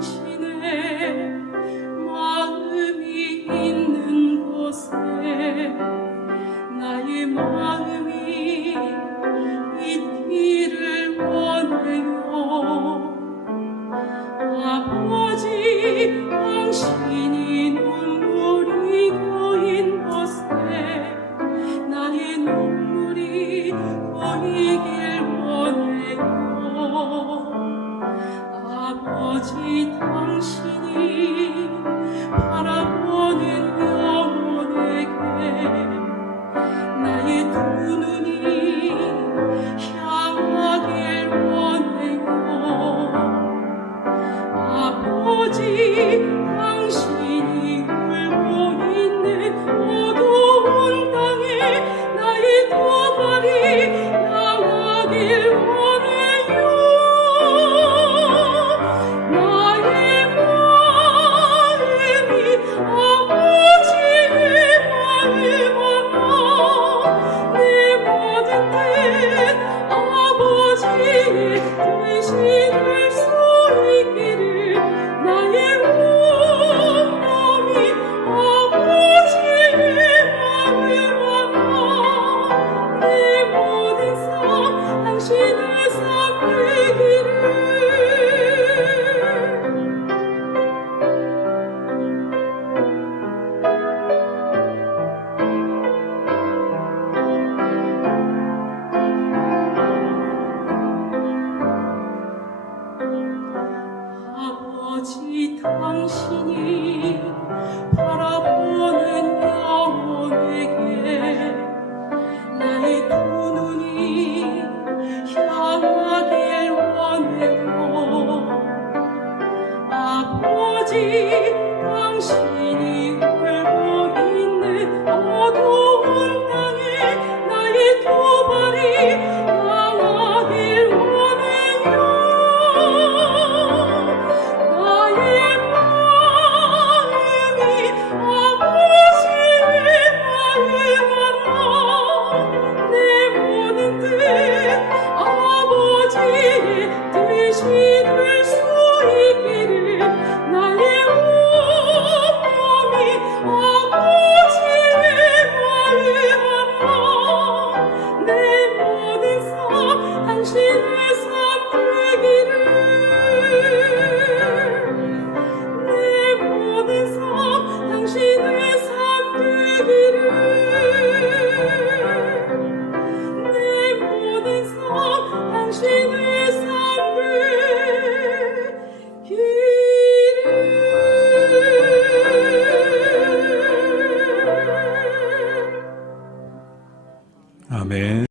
당신의 마음이 있는 곳에 나의 마음이 있기를 원해요. 아버지, 당신이 눈물이 고인 곳에 나의 눈물이 고이길 원해요. 아버지, 당신이 바라보는 영혼에게 나의 두 눈이 향하길 원해요. 아버지, 당신이 울고 있는 어두운 땅에 나의 두 발이 향하길 원해요. 나의 마음이 아버지의 마음만아 내 모든 뜻 아버지의 뜻이 될 수 있기를 나의 온몸이 아버지의 마음만아 내 모든 삶 당신의 삶 되기를. 아버지, 당신이